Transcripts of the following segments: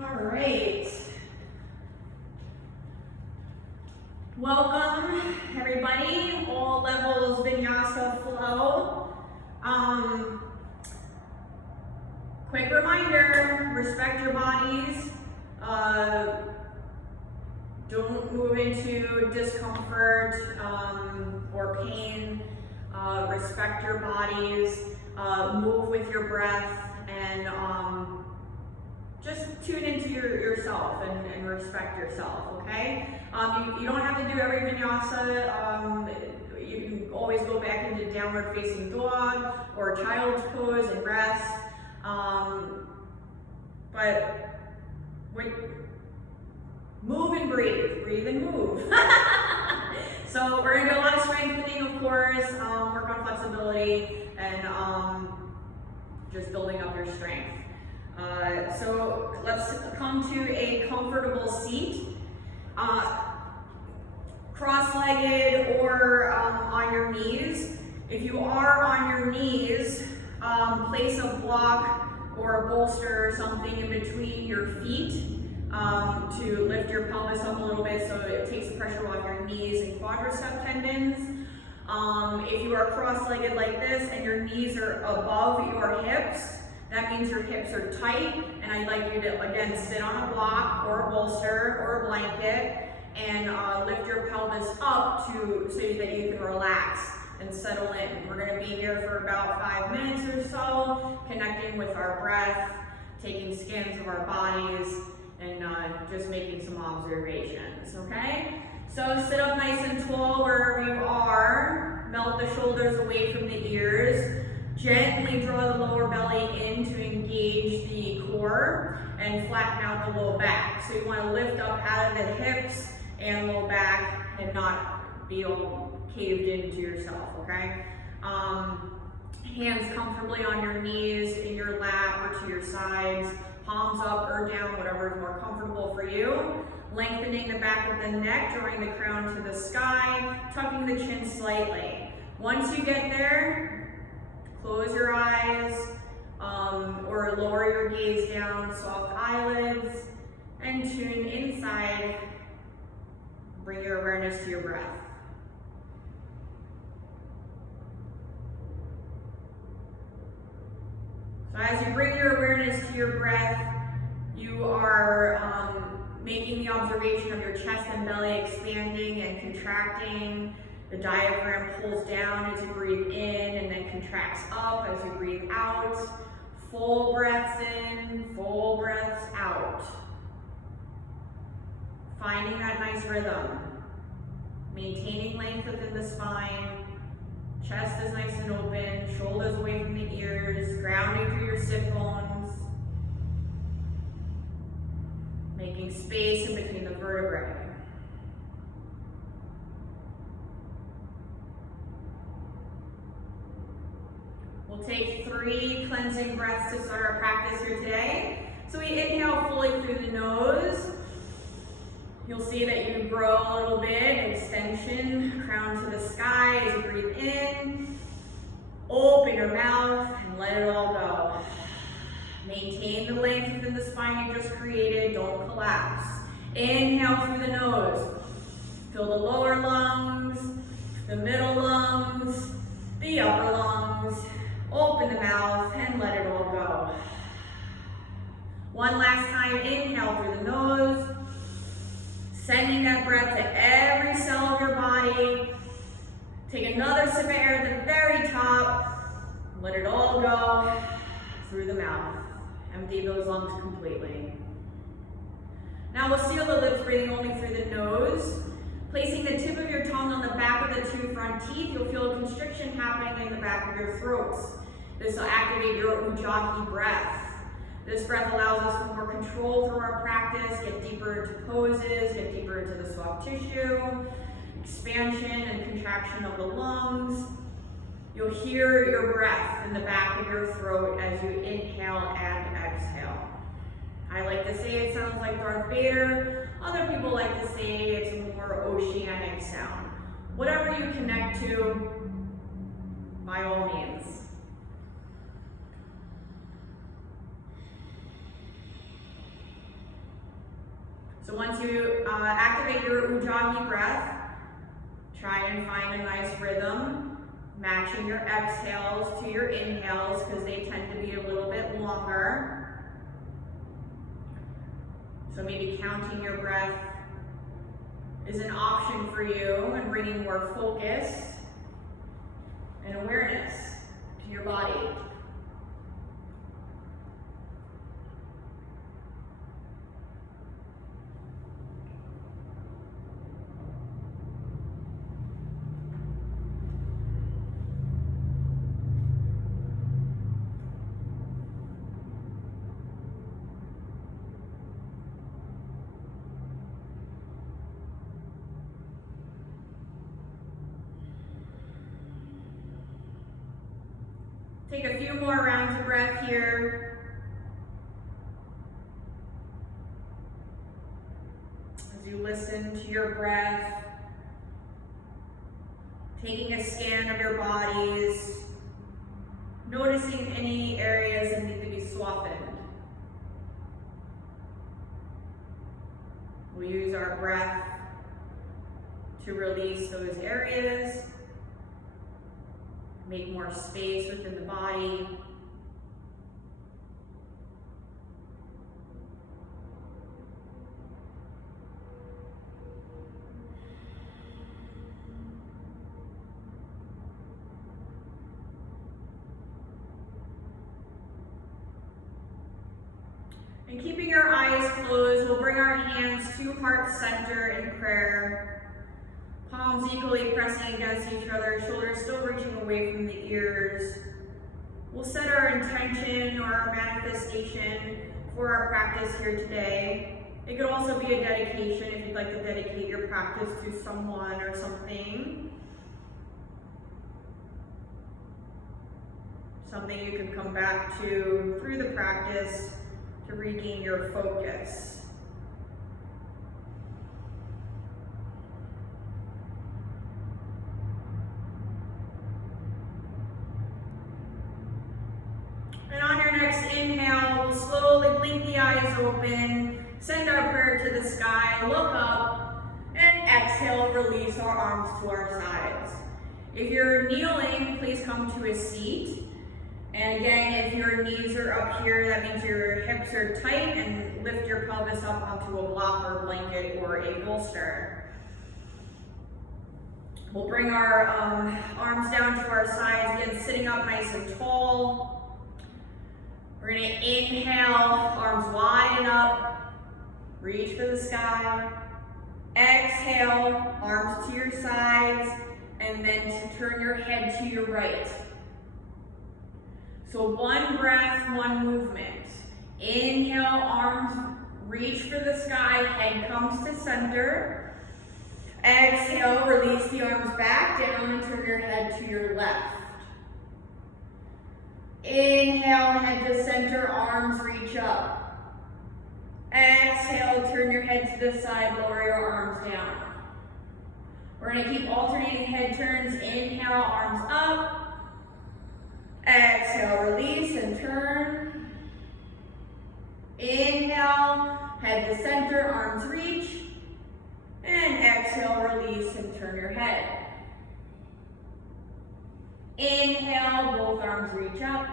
All right. Welcome, everybody. All levels Vinyasa flow. Quick reminder, respect your bodies. Don't move into discomfort or pain. Respect your bodies. Move with your breath and just tune into yourself and respect yourself, okay? You don't have to do every vinyasa. You can always go back into downward facing dog or child's pose and rest. But move and breathe and move. So we're gonna do a lot of strengthening, of course, work on flexibility and just building up your strength. So let's come to a comfortable seat. Cross-legged or on your knees. If you are on your knees, place a block or a bolster or something in between your feet to lift your pelvis up a little bit so it takes the pressure off your knees and quadricep tendons. If you are cross-legged like this and your knees are above your hips, that means your hips are tight, and I'd like you to, again, sit on a block or a bolster or a blanket and lift your pelvis up so that you can relax and settle in. We're going to be here for about 5 minutes or so, connecting with our breath, taking scans of our bodies, and just making some observations, okay? So sit up nice and tall wherever you are. Melt the shoulders away from the ears. Gently draw the lower belly in to engage the core and flatten out the low back. So you want to lift up out of the hips and low back and not be all caved into yourself, okay? Hands comfortably on your knees, in your lap or to your sides, palms up or down, whatever is more comfortable for you. Lengthening the back of the neck, drawing the crown to the sky, tucking the chin slightly. Once you get there, close your eyes or lower your gaze down, soft eyelids, and tune inside. Bring your awareness to your breath. So as you bring your awareness to your breath, you are making the observation of your chest and belly expanding and contracting. The diaphragm pulls down as you breathe in and then contracts up as you breathe out. Full breaths in, full breaths out. Finding that nice rhythm. Maintaining length within the spine. Chest is nice and open, shoulders away from the ears, grounding through your sit bones. Making space in between the vertebrae. We'll take 3 cleansing breaths to start our practice here today. So we inhale fully through the nose. You'll see that you grow a little bit, extension, crown to the sky as you breathe in. Open your mouth and let it all go. Maintain the length within the spine you just created, don't collapse. Inhale through the nose. Fill the lower lungs, the middle lungs, the upper lungs. Open the mouth and let it all go. One last time, inhale through the nose, sending that breath to every cell of your body. Take another sip of air at the very top. Let it all go through the mouth. Empty those lungs completely. Now we'll seal the lips, breathing only through the nose. Placing the tip of your tongue on the back of the 2 front teeth, you'll feel a constriction happening in the back of your throats. This will activate your Ujjayi breath. This breath allows us for more control through our practice, get deeper into poses, get deeper into the soft tissue, expansion and contraction of the lungs. You'll hear your breath in the back of your throat as you inhale and exhale. I like to say it sounds like Darth Vader. Other people like to say it's a more oceanic sound. Whatever you connect to, by all means. So once you activate your Ujjayi breath, try and find a nice rhythm, matching your exhales to your inhales because they tend to be a little bit longer. So maybe counting your breath is an option for you and bringing more focus and awareness to your body. Take a few more rounds of breath here. As you listen to your breath, taking a scan of your bodies, noticing any areas that need to be softened. We'll use our breath to release those areas. Make more space within the body. And keeping your eyes closed, we'll bring our hands to heart center in prayer. Palms equally pressing against each other, shoulders still reaching away from the ears. We'll set our intention or our manifestation for our practice here today. It could also be a dedication if you'd like to dedicate your practice to someone or something. Something you can come back to through the practice to regain your focus. And on your next inhale, we'll slowly blink the eyes open, send our prayer to the sky, look up, and exhale, release our arms to our sides. If you're kneeling, please come to a seat. And again, if your knees are up here, that means your hips are tight, and lift your pelvis up onto a block or a blanket or a bolster. We'll bring our arms down to our sides, again, sitting up nice and tall. We're gonna inhale, arms widen up, reach for the sky. Exhale, arms to your sides, and then to turn your head to your right. So one breath, one movement. Inhale, arms reach for the sky, head comes to center. Exhale, release the arms back down and turn your head to your left. Inhale, head to center, arms reach up. Exhale, turn your head to the side, lower your arms down. We're gonna keep alternating head turns. Inhale, arms up. Exhale, release and turn. Inhale, head to center, arms reach. And exhale, release and turn your head. Inhale, both arms reach up.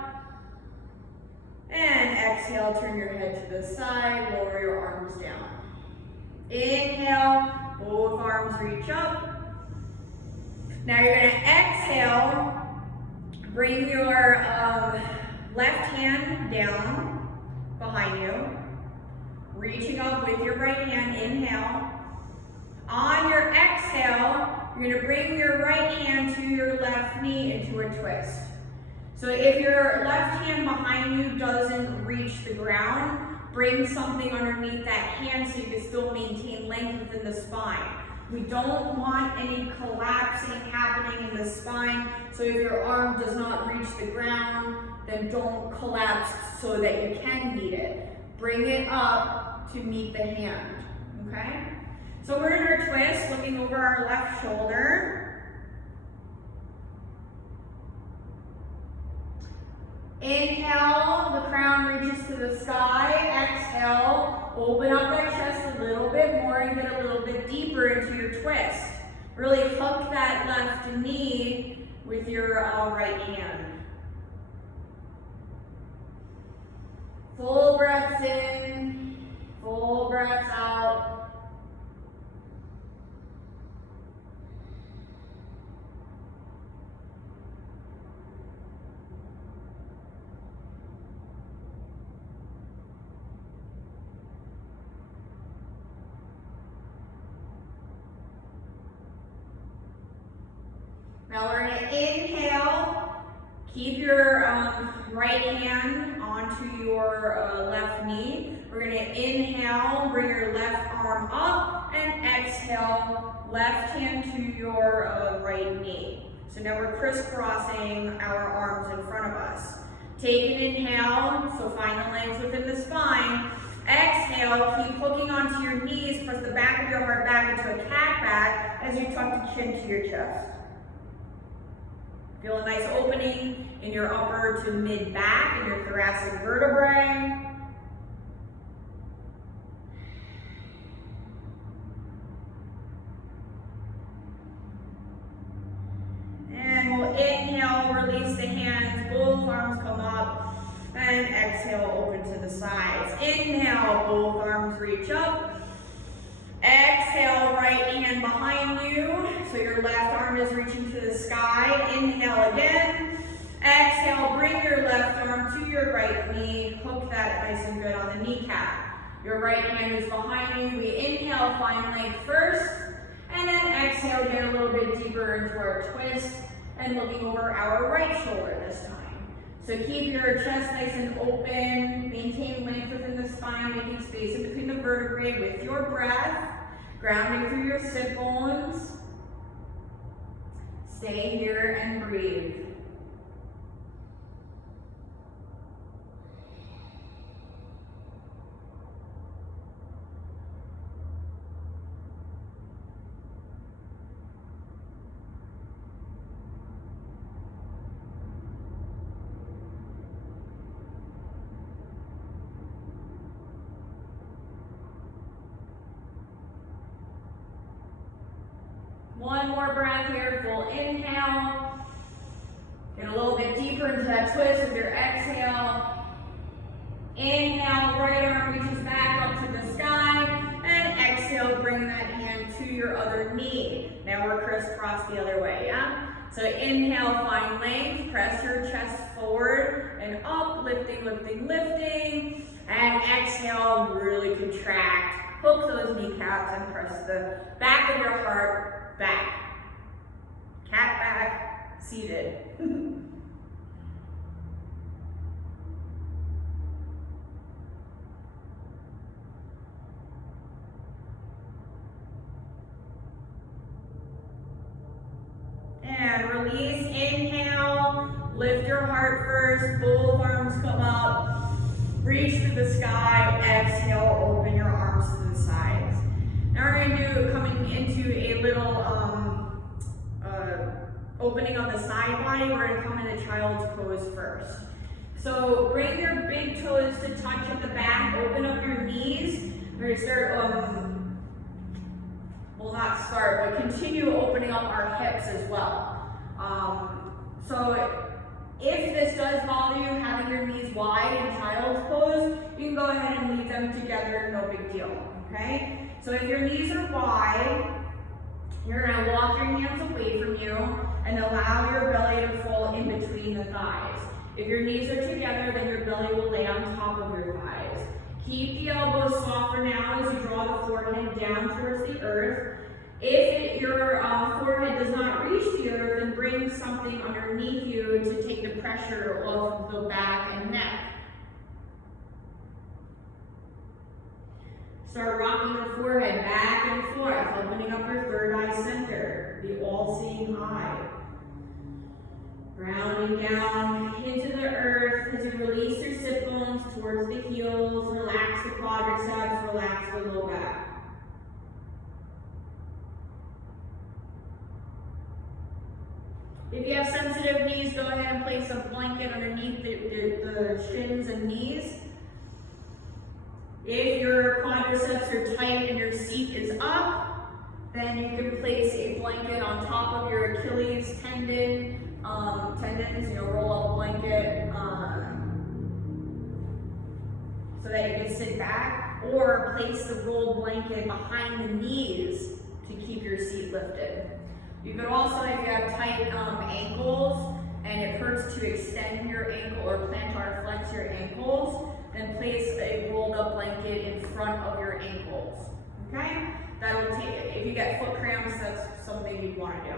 And exhale, turn your head to the side, lower your arms down. Inhale, both arms reach up. Now you're gonna exhale, bring your left hand down behind you, reaching up with your right hand, inhale. On your exhale, you're gonna bring your right hand to your left knee into a twist. So if your left hand behind you doesn't reach the ground, bring something underneath that hand so you can still maintain length within the spine. We don't want any collapsing happening in the spine, so if your arm does not reach the ground, then don't collapse so that you can meet it. Bring it up to meet the hand, okay? So we're in our twist, looking over our left shoulder. Inhale, the crown reaches to the sky. Exhale, open up that chest a little bit and get a little bit deeper into your twist. Really hook that left knee with your right hand. Full breaths in, full breaths out. Now we're going to inhale, keep your right hand onto your left knee. We're going to inhale, bring your left arm up, and exhale, left hand to your right knee. So now we're crisscrossing our arms in front of us. Take an inhale, so find the length within the spine. Exhale, keep hooking onto your knees, press the back of your heart back into a cat back as you tuck the chin to your chest. Feel a nice opening in your upper to mid back and your thoracic vertebrae. And we'll inhale, release the hands, both arms come up, and exhale, open to the sides. Inhale, both arms reach up. Exhale, right hand behind you, so your left arm is reaching to the sky. Inhale again. Exhale, bring your left arm to your right knee. Hook that nice and good on the kneecap. Your right hand is behind you. We inhale, find length first, and then exhale, get a little bit deeper into our twist, and looking over our right shoulder this time. So keep your chest nice and open, maintain length within the spine, making space in between the vertebrae with your breath, grounding through your sit bones. Stay here and breathe. One more breath here, full inhale. Get a little bit deeper into that twist with your exhale. Inhale, right arm reaches back up to the sky. And exhale, bring that hand to your other knee. Now we're crisscross the other way, yeah? So inhale, find length, press your chest forward and up, lifting, lifting, lifting. And exhale, really contract. Hook those kneecaps and press the back of your heart back. Cat back, seated. And release, inhale, lift your heart first, both arms come up, reach to the sky, exhale, open your arms to the sides. Now we're going to do, coming into a little opening on the side body, we're going to come into child's pose first. So bring your big toes to touch at the back, open up your knees. We're going to start, well not start, but continue opening up our hips as well. So if this does bother you, having your knees wide in child's pose, you can go ahead and leave them together, no big deal, okay? So if your knees are wide, you're gonna walk your hands away from you and allow your belly to fall in between the thighs. If your knees are together, then your belly will lay on top of your thighs. Keep the elbows soft for now as you draw the forehead down towards the earth. If your forehead does not reach the earth, then bring something underneath you to take the pressure off of the back and neck. Start rocking your forehead back and forth, opening up your third eye center, the all-seeing eye. Grounding down into the earth as you release your sit bones towards the heels, relax the quadriceps, relax the low back. If you have sensitive knees, go ahead and place a blanket underneath the shins and knees. If your quadriceps quadriceps are tight and your seat is up, then you can place a blanket on top of your Achilles tendons, roll up a blanket so that you can sit back, or place the rolled blanket behind the knees to keep your seat lifted. You could also, if you have tight ankles and it hurts to extend your ankle or plantar flex your ankles, then place a rolled up blanket in front of your ankles, okay? That'll take it. If you get foot cramps, that's something you'd want to do.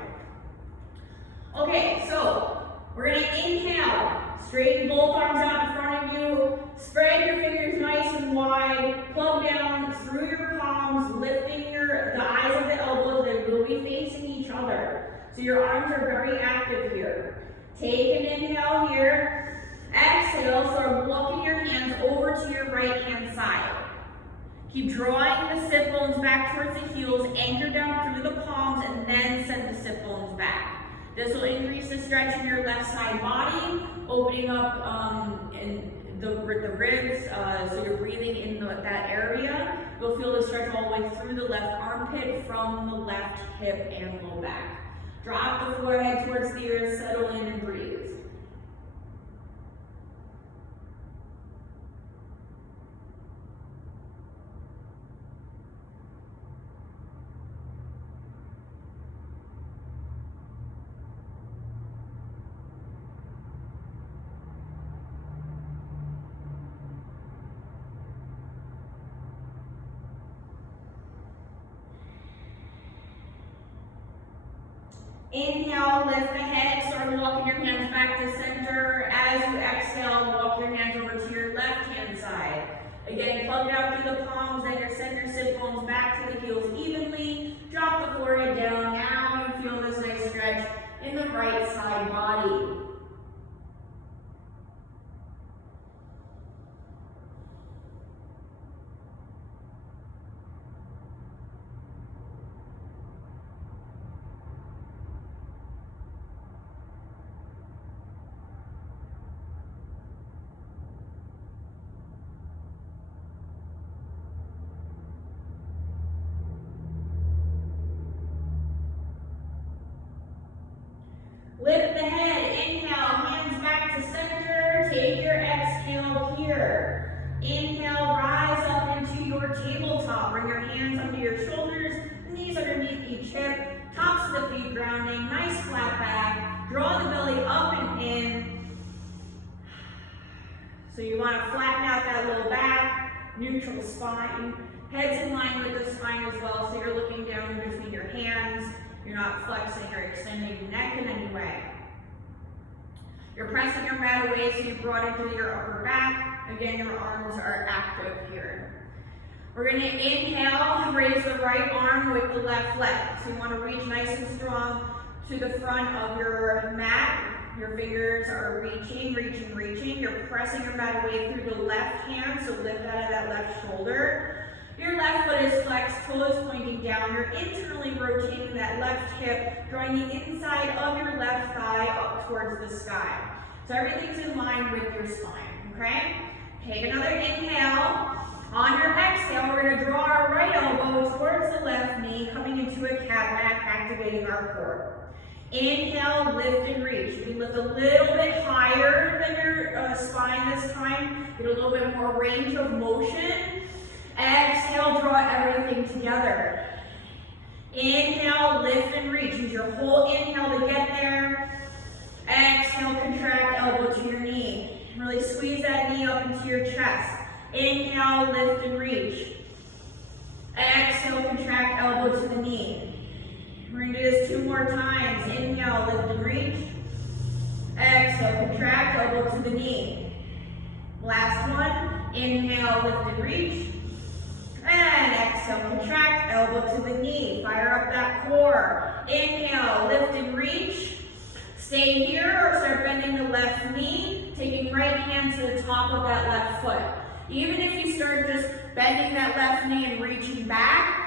Okay, so we're gonna inhale, straighten both arms out in front of you, spread your fingers nice and wide, plug down through your palms, lifting the eyes of the elbows, they will be facing each other. So your arms are very active here. Take an inhale here, exhale, start walking your hands over to your right hand side. Keep drawing the sit bones back towards the heels, anchor down through the palms, and then send the sit bones back. This will increase the stretch in your left side body, opening up in the ribs, so you're breathing in that area. You'll feel the stretch all the way through the left armpit from the left hip and low back. Drop the forehead towards the earth, settle in and breathe. Inhale, lift the head, start walking your hands back to center. As you exhale, walk your hands over to your left hand side. Again, plug out through the palms, then your center sit bones back to the heels evenly. Drop the forehead down. Now you feel this nice stretch in the right side body. Lift the head, inhale, hands back to center, take your exhale here. Inhale, rise up into your tabletop. Bring your hands under your shoulders, knees underneath each hip, tops of the feet grounding, nice flat back. Draw the belly up and in. So you want to flatten out that low back, neutral spine. Head's in line with the spine as well, so you're looking down in between your hands. You're not flexing or extending the neck in any way. You're pressing your mat away so you brought it through your upper back. Again, your arms are active here. We're going to inhale, raise the right arm with the left leg. So you want to reach nice and strong to the front of your mat. Your fingers are reaching, reaching, reaching. You're pressing your mat away through the left hand, so lift out of that left shoulder. Your left foot is flexed, toes pointing down. You're internally rotating that left hip, drawing the inside of your left thigh up towards the sky. So everything's in line with your spine, okay? Take another inhale. On your exhale, we're going to draw our right elbow towards the left knee, coming into a cat back, activating our core. Inhale, lift and reach. You can lift a little bit higher than your spine this time. Get a little bit more range of motion. Exhale, draw everything together. Inhale, lift and reach. Use your whole inhale to get there. Exhale, contract elbow to your knee. Really squeeze that knee up into your chest. Inhale, lift and reach. Exhale, contract elbow to the knee. We're going to do this 2 more times. Inhale, lift and reach. Exhale, contract elbow to the knee. Last one. Inhale, lift and reach. And exhale, contract, elbow to the knee. Fire up that core. Inhale, lift and reach. Stay here or start bending the left knee, taking right hand to the top of that left foot. Even if you start just bending that left knee and reaching back,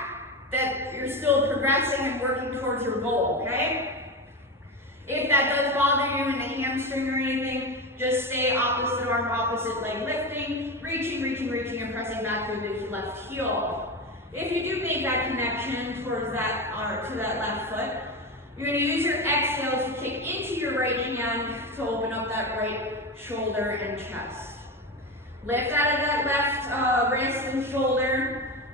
that you're still progressing and working towards your goal, okay? If that does bother you in the hamstring or anything, just stay opposite arm, opposite leg lifting, reaching, and pressing back through the left heel. If you do make that connection towards that, to that left foot, you're going to use your exhale to kick into your right hand to open up that right shoulder and chest. Lift out of that left wrist and shoulder.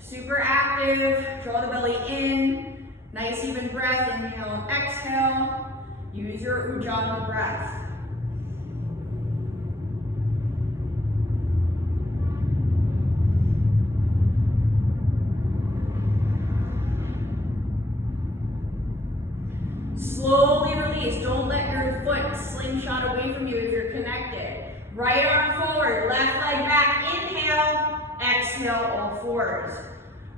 Super active. Draw the belly in. Nice even breath. Inhale and exhale. Use your Ujjayi breath. Slowly release. Don't let your foot slingshot away from you if you're connected. Right arm forward, left leg back. Inhale, exhale, all fours.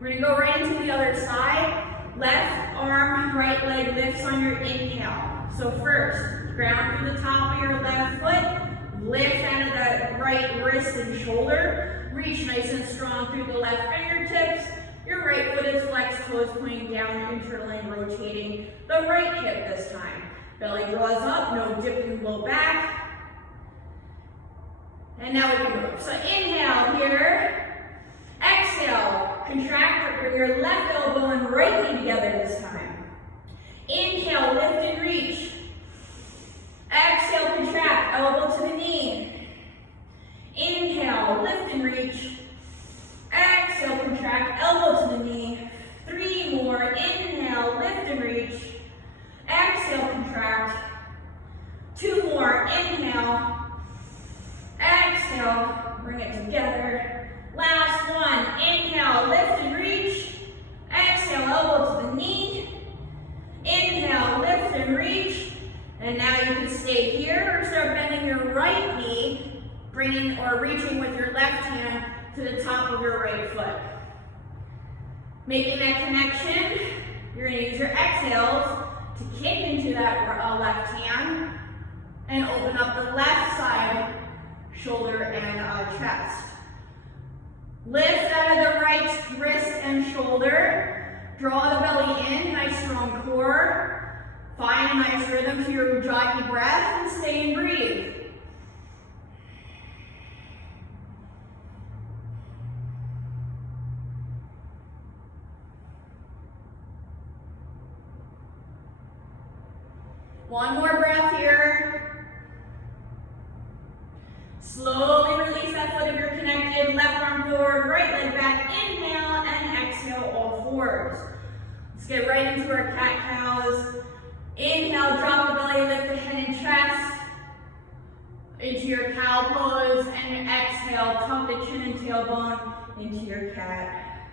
We're going to go right into the other side. Left arm, right leg lifts on your inhale. So first, ground through the top of your left foot. Lift out of that right wrist and shoulder. Reach nice and strong through the left fingertips. Your right foot is flexed, toes pointing down, internally rotating the right hip this time. Belly draws up, no dipping low back. And now we can move. So inhale here. Exhale, contract, bring your left elbow and right knee together this time. Inhale, lift and reach. Exhale, contract, elbow to the knee. Inhale, lift and reach. Exhale, contract, elbow to the knee. 3 more. Inhale, lift and reach. Exhale, contract. 2 more. Inhale. Exhale, bring it together. Last one. Inhale, lift and reach. Exhale, elbow to the knee. Inhale, lift and reach. And now you can stay here or start bending your right knee, bringing or reaching with your left hand to the top of your right foot. Making that connection, you're going to use your exhales to kick into that left hand and open up the left side, shoulder and chest. Lift out of the right wrist and shoulder. Draw the belly in, nice strong core. Find a nice rhythm to your Ujjayi breath and stay and breathe. One more breath here. Slowly release that foot if you're connected. Left arm forward, right leg back. Inhale and exhale, all fours. Let's get right into our cat-cows. Inhale, drop the belly, lift the head and chest into your cow pose, and exhale, tuck the chin and tailbone into your cat.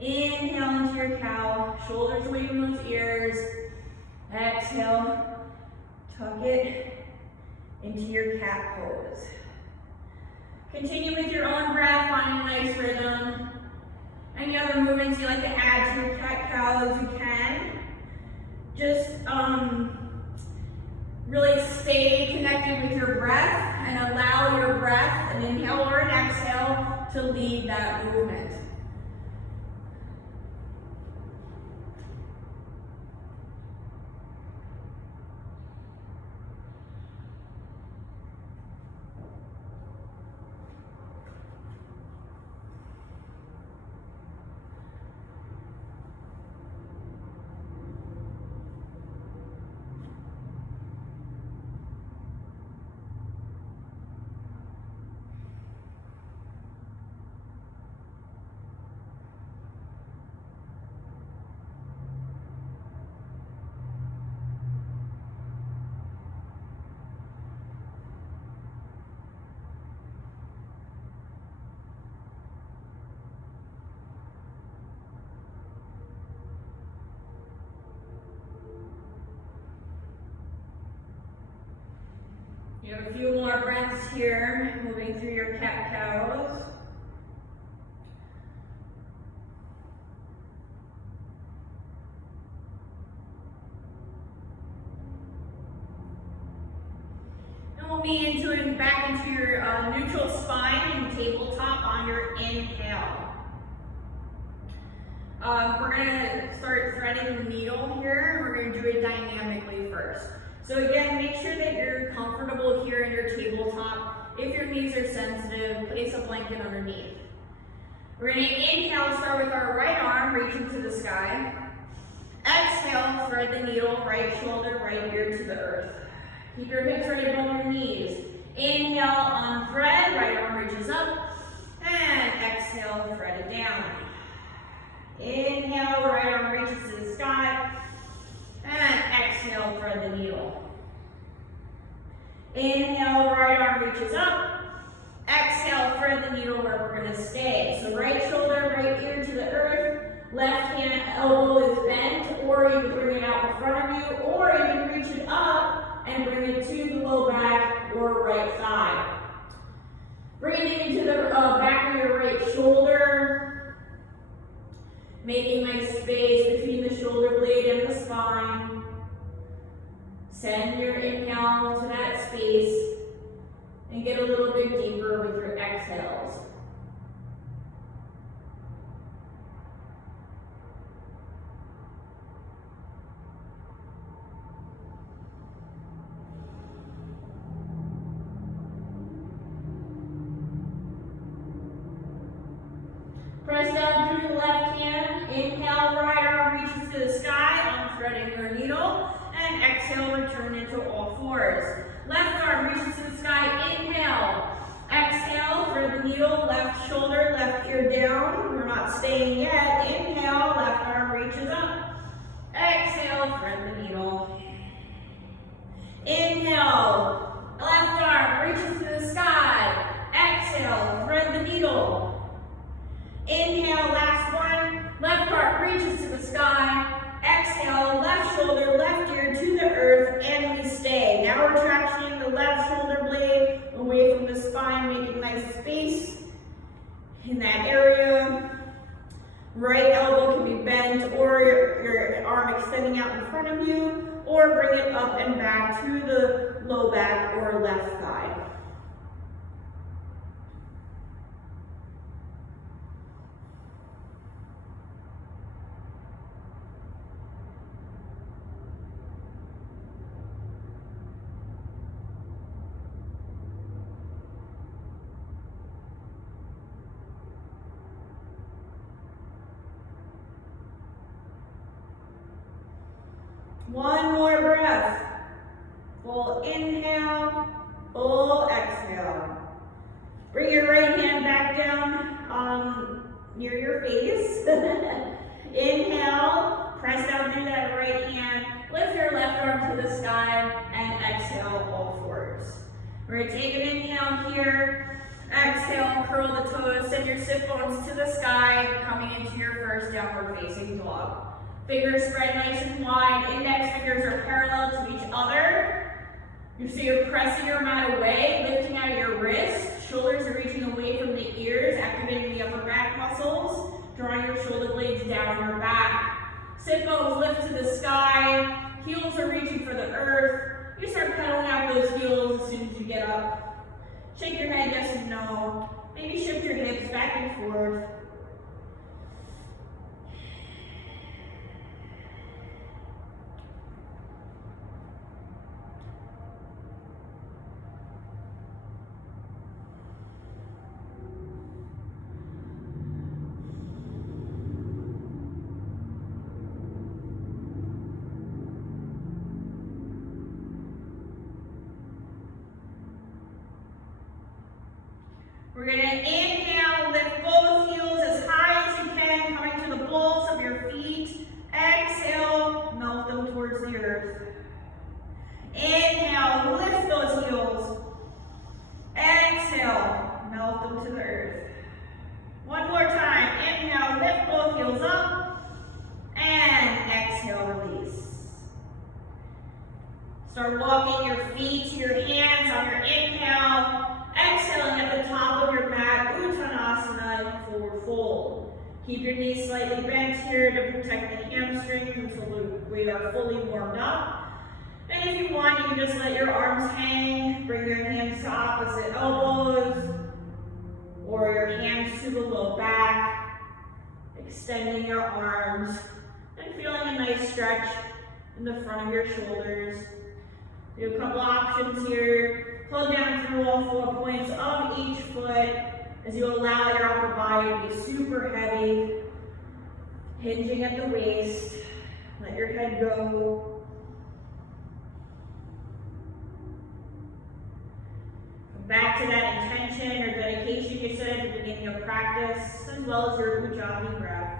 Inhale into your cow, shoulders away from those ears. Exhale, tuck it into your cat pose. Continue with your own breath, finding a nice rhythm. Any other movements you like to add to your cat-cows, you can. Just really stay connected with your breath and allow your breath, an inhale or an exhale, to lead that movement. You have a few more breaths here, moving through your cat-cows. And we'll be back into your neutral spine and tabletop on your inhale. we're gonna start threading the needle here, and we're gonna do it dynamically first. So again, make sure that you're comfortable here in your tabletop. If your knees are sensitive, place a blanket underneath. We're gonna inhale, start with our right arm, reaching to the sky. Exhale, thread the needle, right shoulder, right ear to the earth. Keep your hips right above your knees. Inhale, on thread, right arm reaches up. And exhale, thread it down. Inhale, right arm reaches to the sky. And exhale, thread the needle. Inhale, right arm reaches up. Exhale, thread the needle where we're going to stay. So right shoulder, right ear to the earth. Left hand elbow is bent, or you can bring it out in front of you, or you can reach it up and bring it to the low back or right thigh. Breathing into the back of your right shoulder, making nice space between the shoulder blade and the spine. Send your inhale to that space and get a little bit deeper with your exhales. Press down through the left hand. Inhale, right arm reaches to the sky, unthreading your needle. And exhale, return into all fours. Left arm reaches to the sky. Inhale. Exhale, thread the needle. Left shoulder, left ear down. We're not staying yet. Inhale, left arm reaches up. Exhale, thread the needle. Inhale, left arm reaches to the sky. Exhale, thread the needle. Inhale, last one. Left arm reaches to the sky. Exhale, left shoulder, left ear to the earth, and we stay. Now we're tractioning the left shoulder blade away from the spine, making nice space in that area. Right elbow can be bent, or your arm extending out in front of you, or bring it up and back to the low back or left thigh. One more breath. Full inhale, full exhale. Bring your right hand back down near your face. Inhale, press down through that right hand. Lift your left arm to the sky and exhale all fours. We're going to take an inhale here. Exhale, curl the toes, send your sit bones to the sky, coming into your first downward facing dog. Fingers spread nice and wide. Index fingers are parallel to each other. So you're pressing your mat away, lifting out your wrist. Shoulders are reaching away from the ears, activating the upper back muscles. Drawing your shoulder blades down your back. Sit bones lift to the sky. Heels are reaching for the earth. You start pedaling out those heels as soon as you get up. Shake your head yes and no. Maybe shift your hips back and forth. We're going to inhale, lift both heels as high as you can, coming to the balls of your feet. Exhale, melt them towards the earth. Inhale, lift those heels. Exhale, melt them to the earth. One more time. Inhale, lift both heels up. And exhale, release. Start walking your feet to your hands on your inhale. Exhaling at the top of your mat, Uttanasana in forward fold. Keep your knees slightly bent here to protect the hamstrings until we are fully warmed up. And if you want, you can just let your arms hang, bring your hands to opposite elbows, or your hands to the low back. Extending your arms and feeling a nice stretch in the front of your shoulders. Do a couple options here. Pull down through all 4 points of each foot as you allow your upper body to be super heavy, hinging at the waist. Let your head go. Come back to that intention or dedication you set at the beginning of practice, as well as your Ujjayi breath.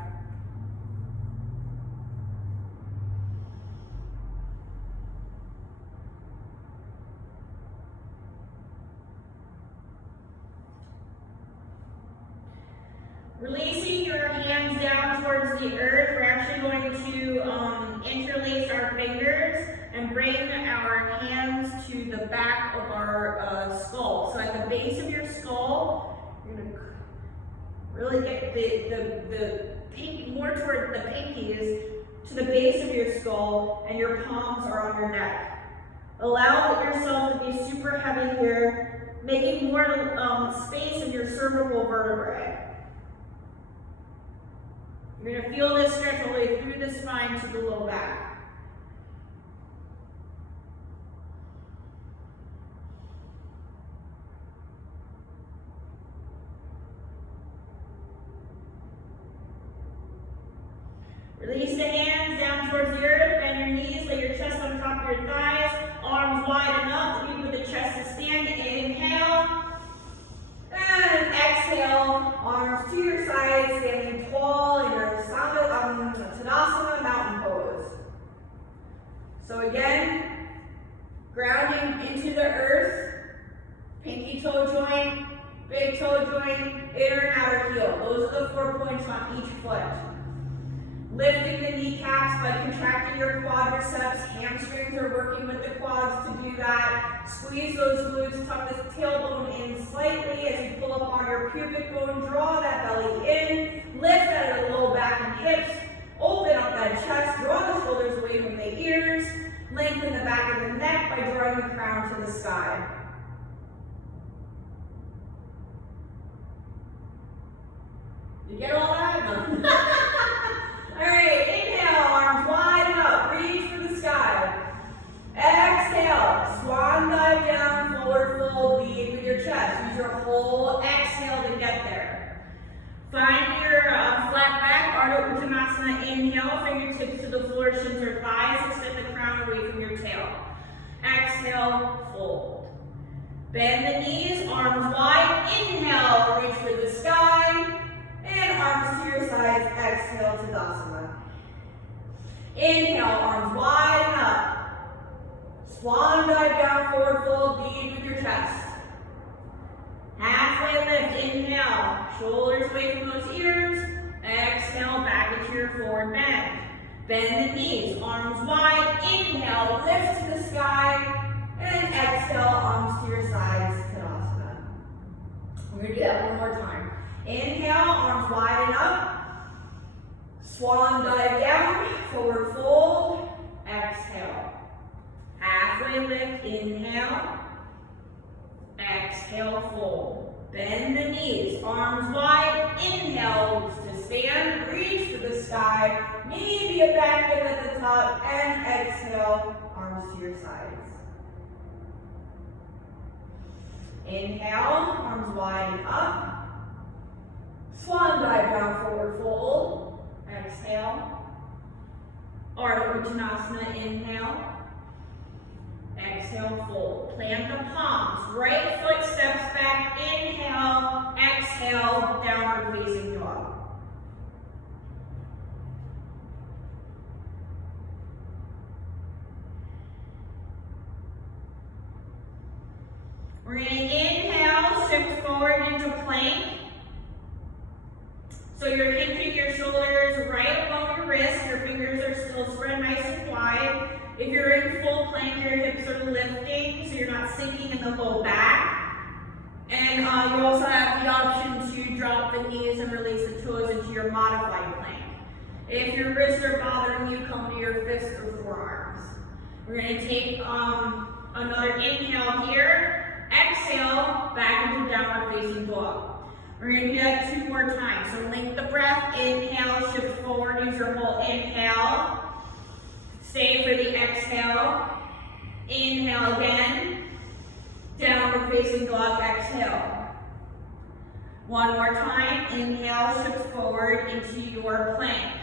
Releasing your hands down towards the earth, we're actually going to interlace our fingers and bring our hands to the back of our skull. So at the base of your skull, you're going to really get the pink, more toward the pinkies, to the base of your skull, and your palms are on your neck. Allow yourself to be super heavy here, making more space in your cervical vertebrae. You're going to feel this stretch all the way through the spine to the low back. Release the hands down towards the earth, bend your knees, lay your chest on top of your thighs, arms wide enough for the chest to stand. Inhale. And exhale, arms to your sides, standing tall in your Tadasana mountain pose. So again, grounding into the earth, pinky toe joint, big toe joint, inner and outer heel. Those are the 4 points on each foot. Lifting the kneecaps by contracting your quadriceps. Hamstrings are working with the quads to do that. Squeeze those glutes, tuck the tailbone in slightly as you pull up on your pubic bone. Draw that belly in. Lift out of the low back and hips. Open up that chest. Draw the shoulders away from the ears. Lengthen the back of the neck by drawing the crown to the sky. You get all that? All right, inhale, arms wide and up, reach for the sky. Exhale, swan dive down, forward fold, lead with your chest. Use your whole exhale to get there. Find your flat back, Ardha Uttanasana. Inhale, fingertips to the floor, shins or thighs. Extend the crown away from your tail. Exhale, fold. Bend the knees, arms wide. Inhale, reach for the sky. And arms to your sides, exhale, Tadasana. Inhale, arms wide and up. Swan dive down, forward fold, lead with your chest. Halfway lift, inhale, shoulders away from those ears. Exhale, back into your forward bend. Bend the knees, arms wide. Inhale, lift to the sky. And exhale, arms to your sides, Tadasana. We're going to do that one more time. Inhale, arms wide and up. Swan dive down, forward fold. Exhale. Halfway lift, inhale. Exhale, fold. Bend the knees, arms wide. Inhale to stand, reach for the sky. Maybe a back bend at the top. And exhale, arms to your sides. Inhale, arms wide and up. Swan dive down, forward fold. Exhale. Ardha Uttanasana, inhale. Exhale, fold. Plant the palms. Right foot steps back. Inhale. Exhale, downward facing dog. We're going to inhale, shift forward into plank. So you're hinging your shoulders right above your wrists. Your fingers are still spread nice and wide. If you're in full plank, your hips are lifting, so you're not sinking in the low back. And you also have the option to drop the knees and release the toes into your modified plank. If your wrists are bothering you, come to your fists or forearms. We're going to take another inhale here. Exhale, back into downward facing dog. We're going to do that 2 more times. So link the breath, inhale, shift forward, use your whole inhale. Stay for the exhale. Inhale again. Downward facing dog, exhale. 1 more time, inhale, shift forward into your plank.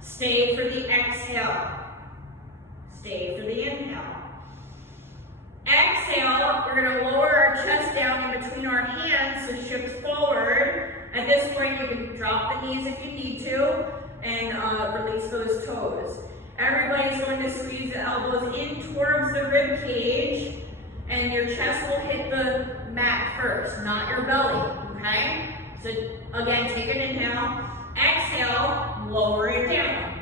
Stay for the exhale. Stay for the inhale. Exhale, we're going to lower our chest down in between our hands, so shift forward. At this point, you can drop the knees if you need to, and release those toes. Everybody's going to squeeze the elbows in towards the rib cage, and your chest will hit the mat first, not your belly, okay? So again, take an inhale, exhale, lower it down.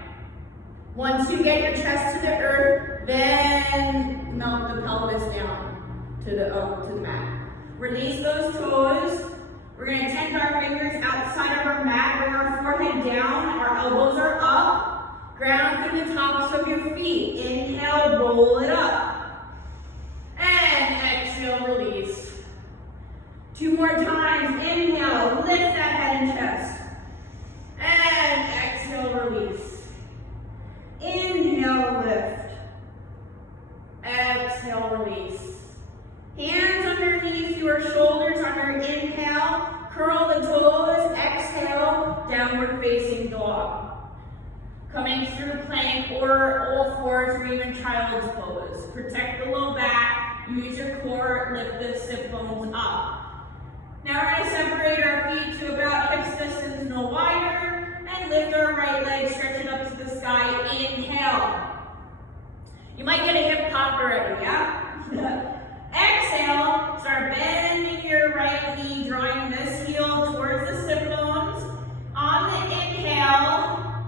Once you get your chest to the earth, then melt the pelvis down to the mat. Release those toes. We're going to tend our fingers outside of our mat, bring our forehead down, our elbows are up, ground through the tops of your feet. Inhale, roll it up. And exhale, release. 2 more times. Inhale, lift that head and chest. And exhale, release. Inhale, lift. Exhale, release. Hands underneath your shoulders on your inhale. Curl the toes. Exhale, downward facing dog. Coming through plank or all fours or even child's pose. Protect the low back. Use your core. Lift the sit bones up. Now we're going to separate our feet to about hips distance, no wider. And lift our right leg, stretch it up to the sky. Inhale. You might get a hip pop already, yeah? Exhale, start bending your right knee, drawing this heel towards the sit bones. On the inhale,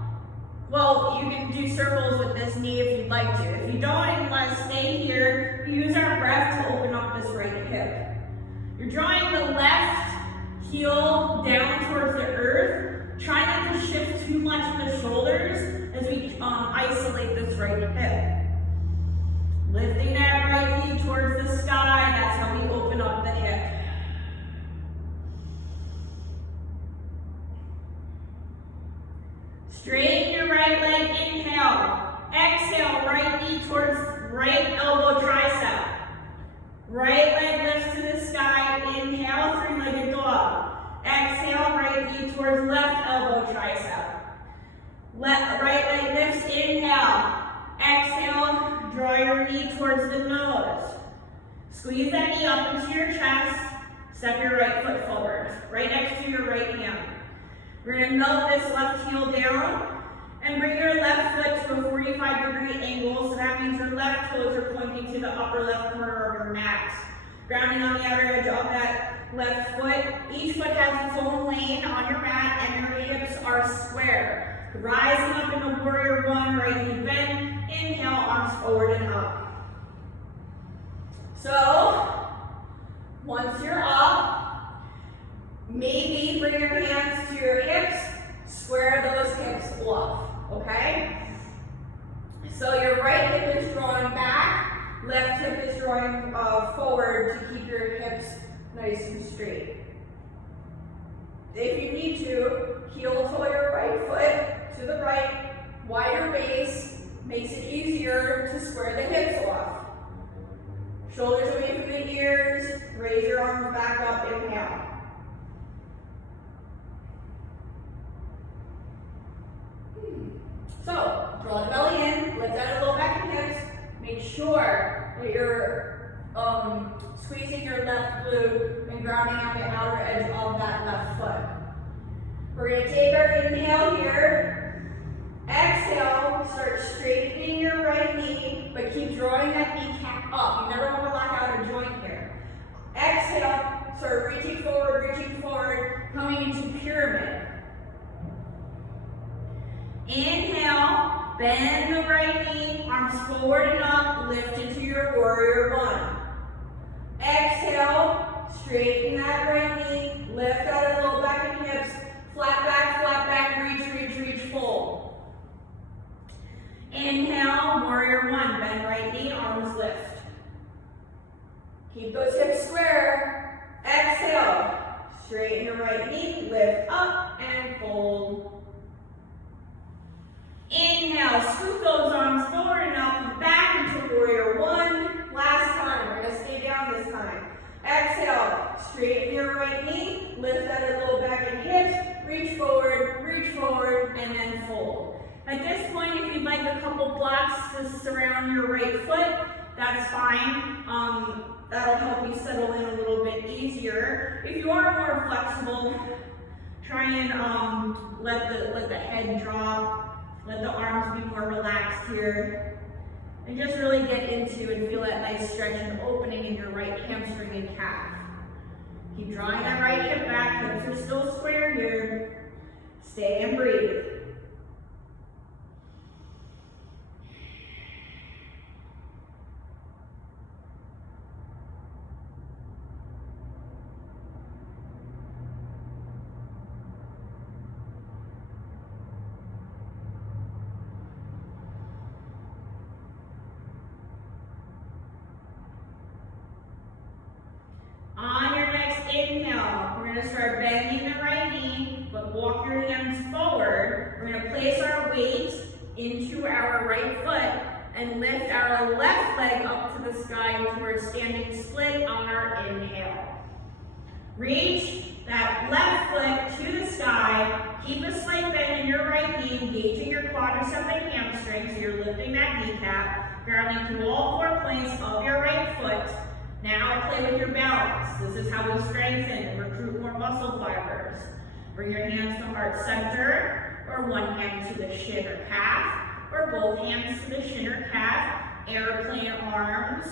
well, you can do circles with this knee if you'd like to. If you don't and you want to stay here, use our breath to open up this right hip. You're drawing the left heel down towards the earth. Try not to shift too much in the shoulders as we isolate this right hip. Lifting that right knee towards the sky, that's how we open up the hip. Straighten your right leg, inhale. Exhale, right knee towards right elbow tricep. Right leg lifts to the sky, inhale, 3-legged dog. Exhale, right knee towards left elbow tricep. Right leg lifts, inhale. Exhale, draw your knee towards the nose. Squeeze that knee up into your chest. Step your right foot forward, right next to your right hand. We're going to melt this left heel down and bring your left foot to a 45-degree angle. So that means your left toes are pointing to the upper left corner of your mat. Grounding on the outer edge of that left foot. Each foot has its own lane on your mat and your hips are square. Rising up into warrior 1, right knee bend. Inhale, arms forward and up. So, once you're up, maybe bring your hands to your hips, square those hips off, okay? So your right hip is drawing back, left hip is drawing forward to keep your hips nice and straight. If you need to, heel toe your right foot to the right, wider base, makes it easier to square the hips off. Shoulders away from the ears, raise your arms back up, inhale. So, draw the belly in, lift out a little back and hips, make sure that you're squeezing your left glute and grounding on the outer edge of that left foot. We're going to take our inhale here. Exhale, start straightening your right knee, but keep drawing that kneecap up. You never want to lock out a joint here. Exhale, start reaching forward, coming into pyramid. Inhale, bend the right knee, arms forward and up, lift into your warrior 1. Exhale, straighten that right knee, lift out a little back and hips, flat back, reach, full. Inhale, warrior 1, bend right knee, arms lift. Keep those hips square. Exhale, straighten your right up and fold. Inhale, scoop those arms forward and up, back into warrior one. Last time, we're gonna stay down this time. Exhale, straighten your right knee, lift that a little back and hips, reach forward, and then fold. At this point, if you'd like a couple blocks to surround your right foot, that's fine. That'll help you settle in a little bit easier. If you are more flexible, try and let the head drop, let the arms be more relaxed here, and just really get into and feel that nice stretch and opening in your right hamstring and calf. Keep drawing that right hip back, hips are still square here. Stay and breathe. On your next inhale, we're going to start bending the right knee, but walk your hands forward. We're going to place our weight into our right foot and lift our left leg up to the sky into our standing split on our inhale. Reach that left foot to the sky. Keep a slight bend in your right knee, engaging your quadricep and hamstring, so you're lifting that kneecap, grounding through all 4 points of your right foot. Now play with your balance. This is how we strengthen and recruit more muscle fibers. Bring your hands to heart center, or one hand to the shin or calf, or both hands to the shin or calf. Airplane arms.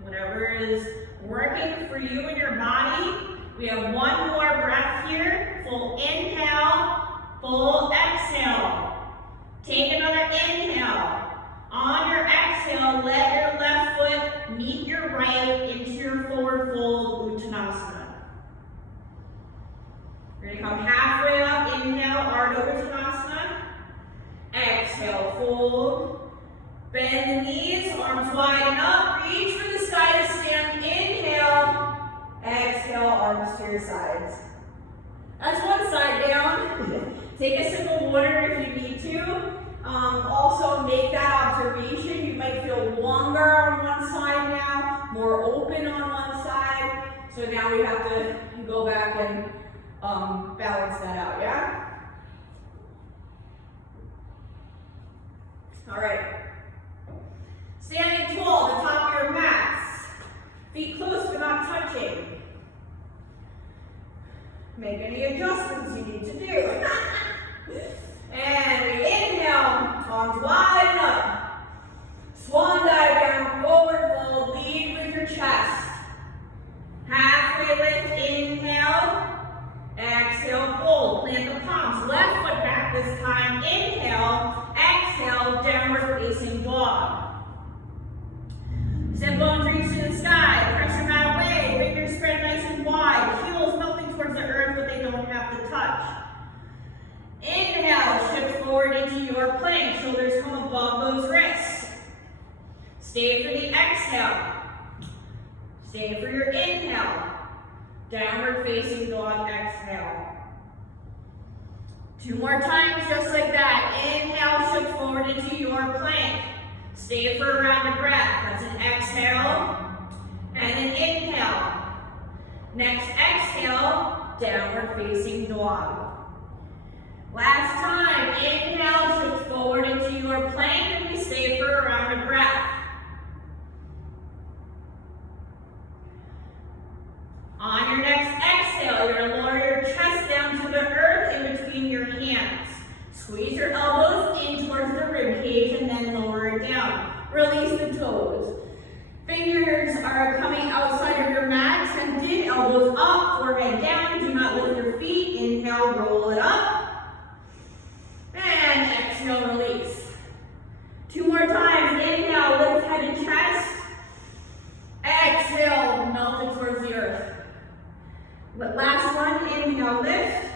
Whatever is working for you and your body. We have one more breath here. Full inhale, full exhale. Take another inhale. On your exhale, let your left foot meet your right into your forward fold, Uttanasana. We're going to come halfway up, inhale, Ardha Uttanasana. Exhale, fold. Bend the knees, arms widen up, reach for the sky to stand. Inhale, exhale, arms to your sides. That's one side down. Take a sip of water if you need to. Also make that observation. You might feel longer on one side now, more open on one side. So now we have to go back and balance that out, yeah? All right. Standing tall, the top of your mats. Feet close but not touching. Make any adjustments you need to do. And we inhale, arms wide up. Swan dive down, forward fold, lead with your chest. Halfway lift, inhale. Exhale, fold, plant the palms. Left foot back this time. Inhale, exhale, downward facing dog. Sit bones reach to the sky, press your mat away, fingers spread nice and wide. Heels melting towards the earth, but they don't have to touch. Inhale, shift forward into your plank. Shoulders come above those wrists. Stay for the exhale. Stay for your inhale. Downward facing dog, exhale. 2 more times, just like that. Inhale, shift forward into your plank. Stay for a round of breath. That's an exhale and an inhale. Next exhale, downward facing dog. Last time, inhale, shift forward into your plank, and we stay for a round of breath. On your next exhale, you're going to lower your chest down to the earth in between your hands. Squeeze your elbows in towards the rib cage and then lower it down. Release the toes. Fingers are coming outside of your mat. 10 dig, elbows up, forehead down. Do not lift your feet. Inhale, roll it up. And exhale, release. 2 more times. Inhale, lift head and chest. Exhale, melt it towards the earth. Last one, inhale, lift.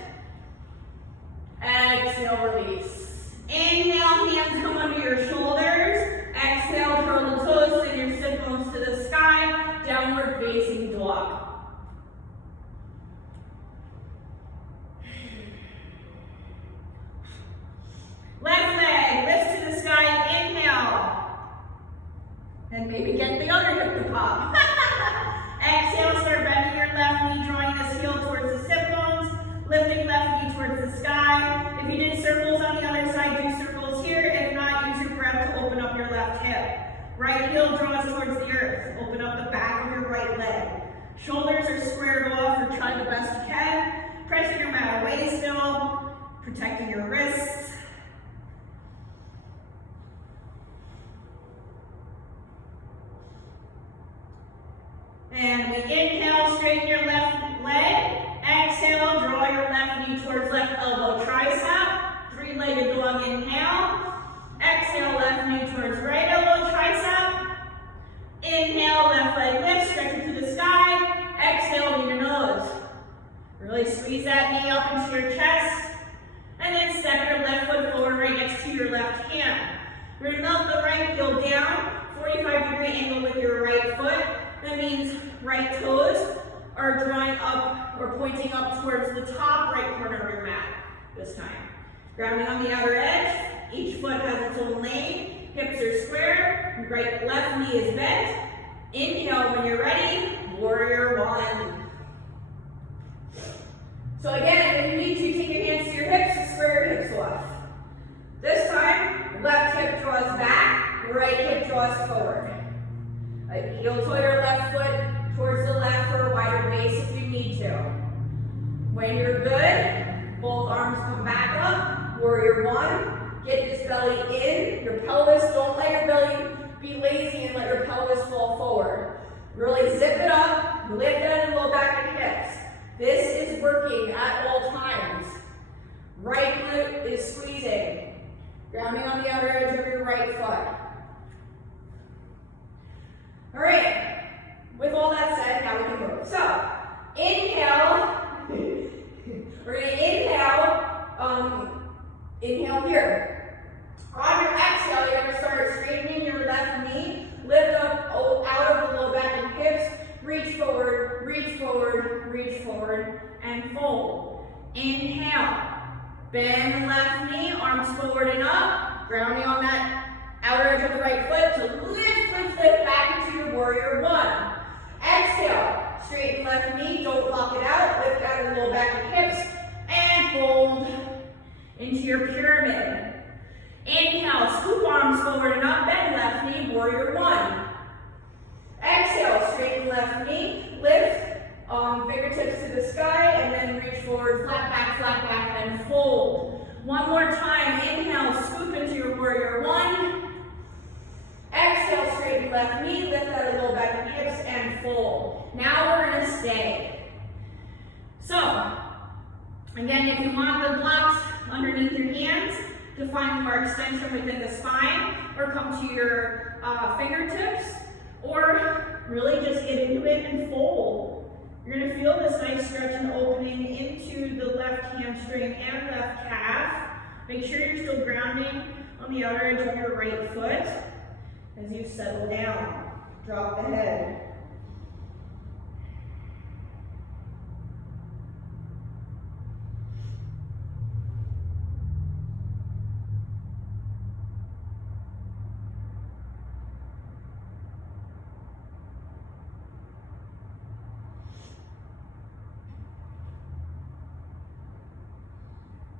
Exhale, release. Inhale, hands come under your shoulders. Exhale, curl the toes, send your sit bones to the sky. Downward facing dog. maybe get the other hip to pop. Exhale, start bending your left knee, drawing this heel towards the sit bones, lifting left knee towards the sky. If you did circles on the other side, do circles here. If not, use your breath to open up your left hip. Right heel draws towards the earth. Open up the back of your right leg. Shoulders are squared off, or try the best you can. Pressing your mat away still, protecting your wrists. And we inhale, straighten your left leg. Exhale, draw your left knee towards left elbow tricep. Three-legged dog, inhale. Exhale, left knee towards right elbow tricep. Inhale, left leg lift, stretch it to the sky. Exhale to your nose. Really squeeze that knee up into your chest. And then step your left foot forward right next to your left hand. We're going to melt the right heel down, 45-degree angle with your right foot. That means right toes are drawing up or pointing up towards the top right corner of your mat this time. Grounding on the outer edge. Each foot has its own lane. Hips are square. Right, left knee is bent. Inhale when you're ready. Warrior one. So again, if you need to, take your hands to your hips and square your hips off. This time, left hip draws back, right hip draws forward. Heel toe your left foot towards the left for a wider base if you need to. When you're good, both arms come back up. Warrior one. Get this belly in. Your pelvis, don't let your belly be lazy and let your pelvis fall forward. Really zip it up, lift that in low back and hips. This is working at all times. Right glute is squeezing. Grounding on the outer edge of your right foot. All right, with all that said, now we can move. So, inhale. We're going to inhale here. On your exhale, you're going to start straightening your left knee. Lift up out of the low back and hips. Reach forward, reach forward, reach forward, and fold. Inhale. Bend the left knee, arms forward and up. Grounding on that outer edge of the right foot to lift back into your warrior one. Exhale. Straighten left knee, don't lock it out. Lift out of the low back and hips. And fold into your pyramid. Inhale, scoop arms forward and up, bend left knee, warrior one. Exhale, straighten left knee, lift fingertips to the sky, and then reach forward, flat back, and fold. One more time, inhale, scoop into your warrior one. Exhale, straighten left knee, lift out of the low back and hips, and fold. Now we're going to stay. So, again, if you want the blocks underneath your hands to find more extension within the spine, or come to your fingertips, or really just get into it and fold. You're going to feel this nice stretch and opening into the left hamstring and left calf. Make sure you're still grounding on the outer edge of your right foot as you settle down. Drop the head.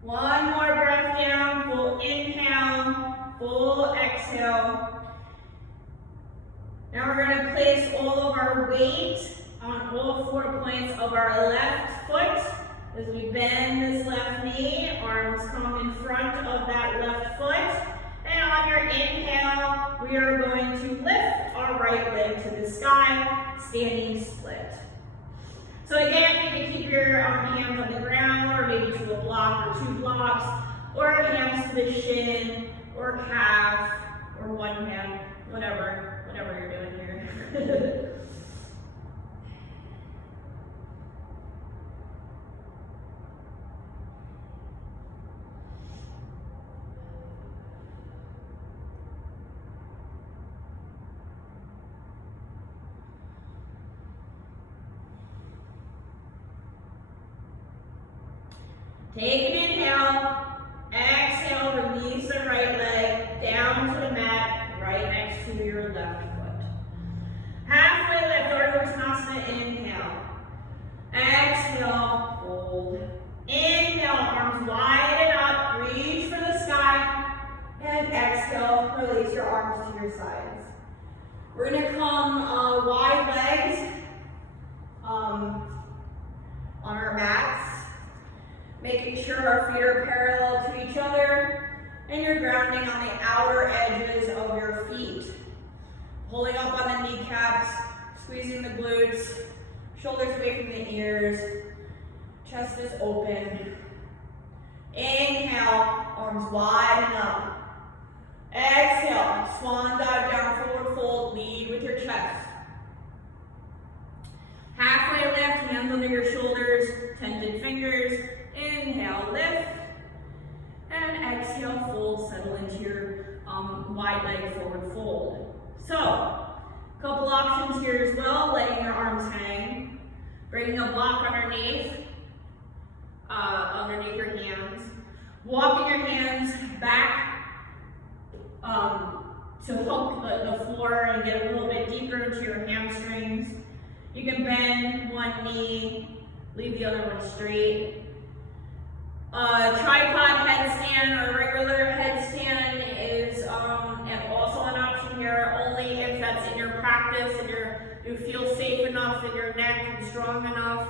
One more breath down, full inhale, full exhale. Now we're going to place all of our weight on all 4 points of our left foot. As we bend this left knee, arms come in front of that left foot. And on your inhale, we are going to lift our right leg to the sky, standing split. So again, you can keep your hands on the ground, or maybe to a block or 2 blocks, or hands to the shin, or calf, or one hand, whatever you're doing here. Take an inhale, exhale, release the right leg down to the mat right next to your left foot. Vinyasa, inhale. Exhale, fold. Inhale, arms widen up, reach for the sky. And exhale, release your arms to your sides. We're gonna come wide legs on our mats, making sure our feet are parallel to each other, and you're grounding on the outer edges of your feet. Pulling up on the kneecaps, squeezing the glutes, shoulders away from the ears, chest is open. Inhale, arms widen up. Exhale, swan dive down, forward fold, lead with your chest. Halfway lift, hands under your shoulders, tented fingers. Inhale, lift. And exhale, fold, settle into your wide leg forward fold. So, a couple options here as well, letting your arms hang. Bringing a block underneath your hands. Walking your hands back to hook the floor and get a little bit deeper into your hamstrings. You can bend one knee, leave the other one straight. Tripod headstand or regular headstand is also an option here, only if that's in your practice and you feel safe enough in your neck and strong enough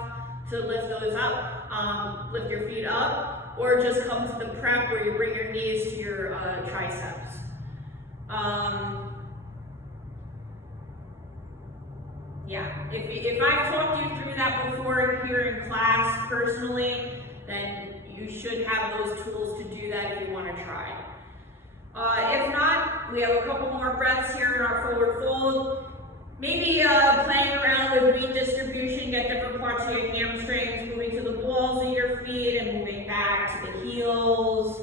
to lift those up, lift your feet up, or just come to the prep where you bring your knees to your triceps. Yeah, if I've talked you through that before here in class personally, then you should have those tools to do that if you want to try. If not, we have a couple more breaths here in our forward fold. Maybe playing around with weight distribution, get different parts of your hamstrings, moving to the balls of your feet and moving back to the heels.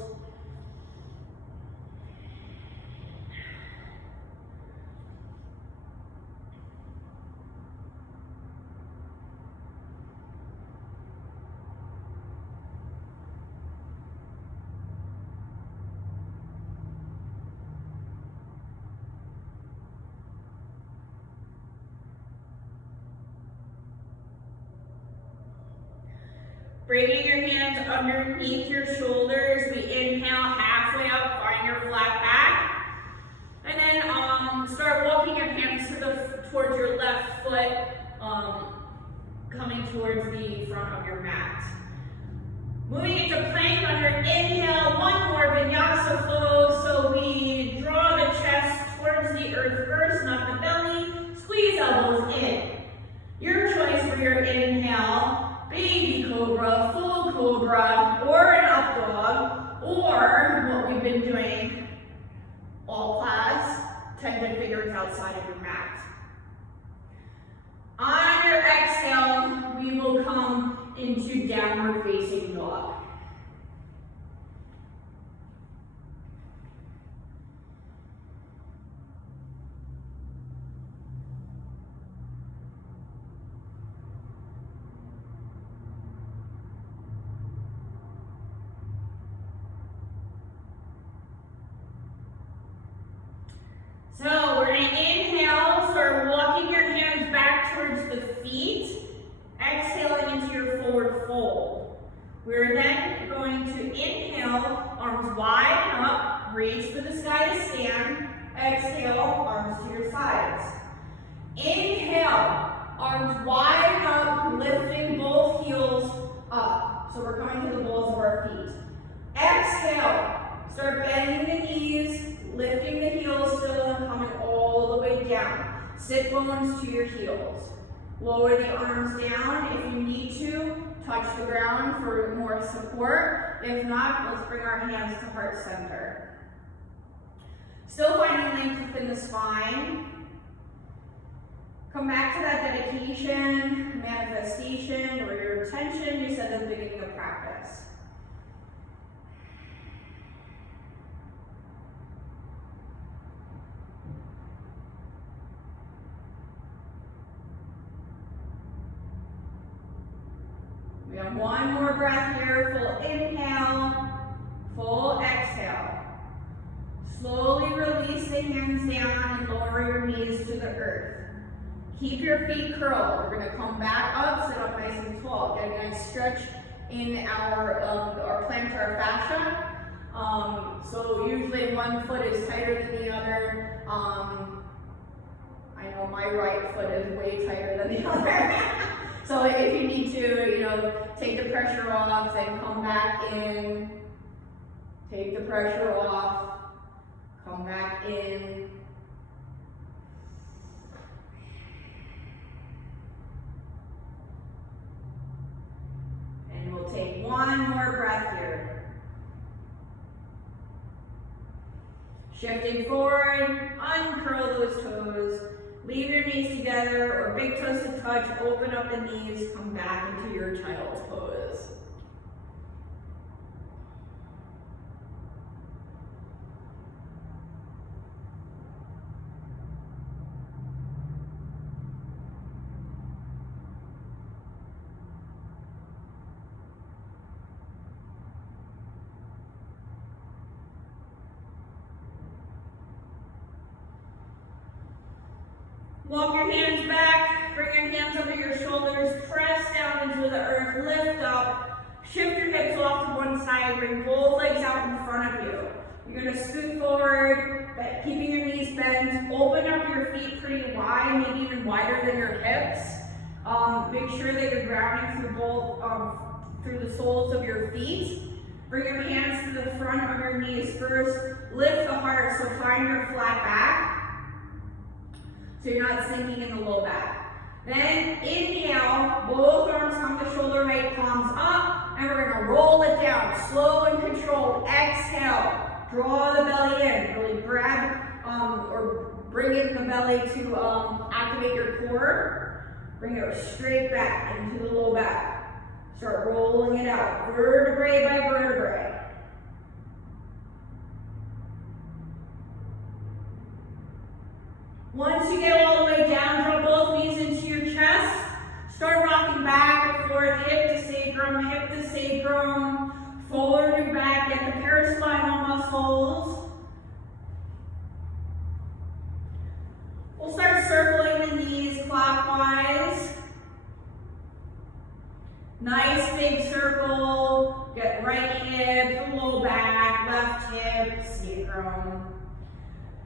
Bringing your hands underneath your shoulders, we inhale halfway up, find your flat back. And then start walking your hands towards your left foot, coming towards the front of your mat. Moving into plank under inhale, one more Vinyasa flow. So we draw the chest towards the earth first, not the belly. Squeeze elbows in. Your choice for your inhale. Baby cobra, full cobra, or an up dog, or what we've been doing all class, tented fingers outside of your mat. On your exhale, we will come into downward facing dog. So we're going to inhale, start walking your hands back towards the feet, exhaling into your forward fold. We're then going to inhale, arms wide up, reach for the sky to stand, exhale, arms to your sides. Inhale, arms wide up, lifting both heels up. So we're coming to the balls of our feet. Exhale, start bending the knees, lifting the heels still and coming all the way down. Sit bones to your heels. Lower the arms down if you need to. Touch the ground for more support. If not, let's bring our hands to heart center. Still finding length within the spine. Come back to that dedication, manifestation, or your intention you said at the beginning of practice. We have one more breath here, full inhale, full exhale. Slowly release the hands down and lower your knees to the earth. Keep your feet curled. We're gonna come back up, sit up nice and tall. Get a nice stretch in our plantar fascia. So usually one foot is tighter than the other. I know my right foot is way tighter than the other. So if you need to, you know, take the pressure off, then come back in. Take the pressure off, come back in. And we'll take one more breath here. Shifting forward, uncurl those toes. Leave your knees together or big toes to touch. Open up the knees, come back into your child's pose. Walk your hands back, bring your hands under your shoulders, press down into the earth, lift up, shift your hips off to one side, bring both legs out in front of you. You're gonna scoot forward, keeping your knees bent, open up your feet pretty wide, maybe even wider than your hips. Make sure that you're grounding through through the soles of your feet. Bring your hands to the front of your knees first, lift the heart, so find your flat back. So you're not sinking in the low back. Then inhale, both arms come to shoulder height, palms up, and we're gonna roll it down, slow and controlled. Exhale, draw the belly in, really grab or bring it in the belly to activate your core. Bring it straight back into the low back. Start rolling it out, vertebrae by vertebrae. Once you get all the way down, draw both knees into your chest. Start rocking back and forth, hip to sacrum, forward and back, get the paraspinal muscles. We'll start circling the knees clockwise. Nice big circle, get right hip, low back, left hip, sacrum.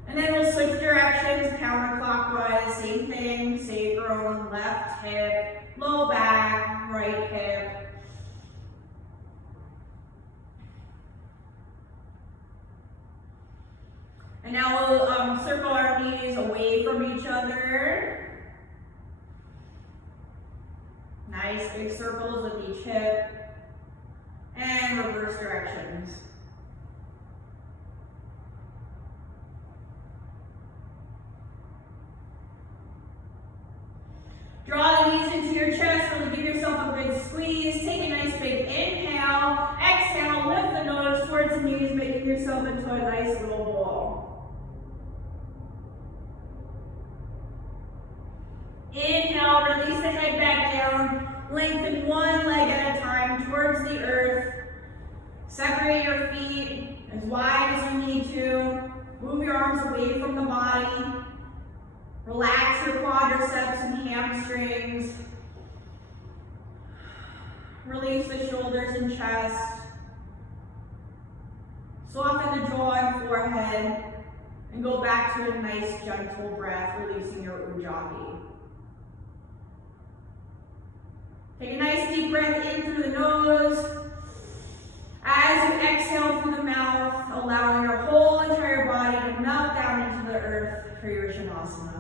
And then we'll switch directions, counterclockwise, same thing, sacrum, left hip, low back, right hip. And now we'll circle our knees away from each other. Nice big circles with each hip. And reverse directions. Draw the knees into your chest, really give yourself a good squeeze. Take a nice big inhale. Exhale, lift the nose towards the knees, making yourself into a nice little ball. Inhale, release the head back down. Lengthen one leg at a time towards the earth. Separate your feet as wide as you need to. Move your arms away from the body. Relax your quadriceps and hamstrings. Release the shoulders and chest. Soften the jaw and forehead. And go back to a nice gentle breath, releasing your ujjayi. Take a nice deep breath in through the nose. As you exhale through the mouth, allowing your whole entire body to melt down into the earth for your Shavasana.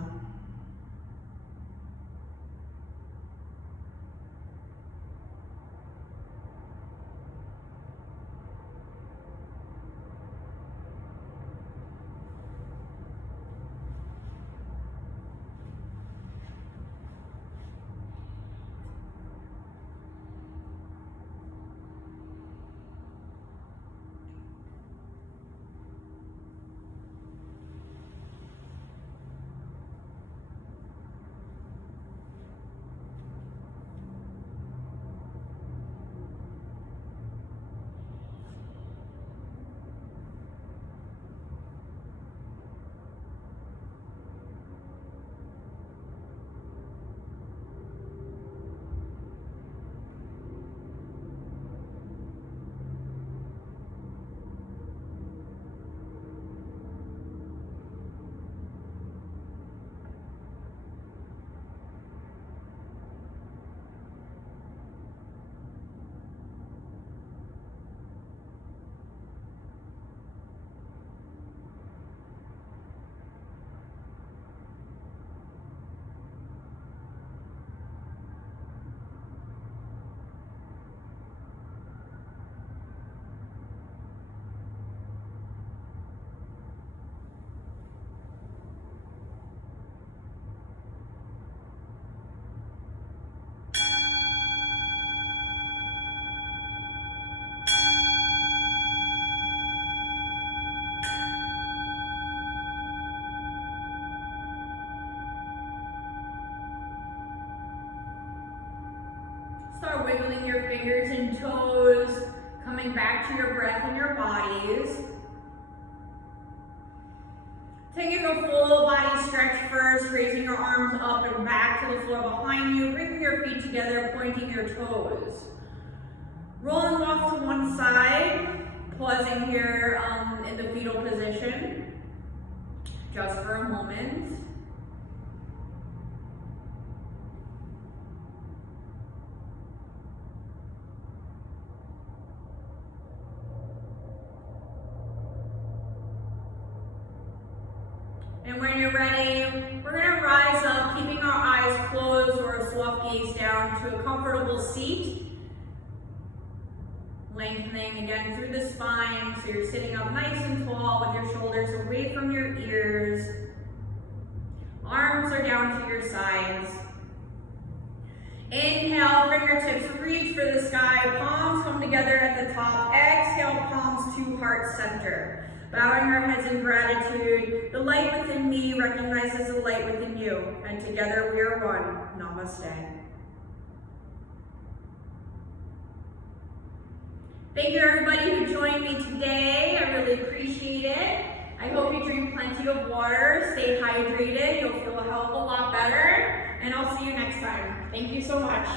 start wiggling your fingers and toes, coming back to your breath and your bodies. Taking a full body stretch first, raising your arms up and back to the floor behind you, bringing your feet together, pointing your toes. Rolling off to one side, pausing here in the fetal position, just for a moment. And when you're ready, we're going to rise up, keeping our eyes closed or a soft gaze down to a comfortable seat. Lengthening again through the spine, so you're sitting up nice and tall with your shoulders away from your ears. Arms are down to your sides. Inhale, fingertips reach for the sky, palms come together at the top. Exhale, palms to heart center. Bowing our heads in gratitude. The light within me recognizes the light within you, and together we are one. Namaste. Thank you everybody who joined me today. I really appreciate it. I hope you drink plenty of water, stay hydrated. You'll feel a hell of a lot better, and I'll see you next time. Thank you so much.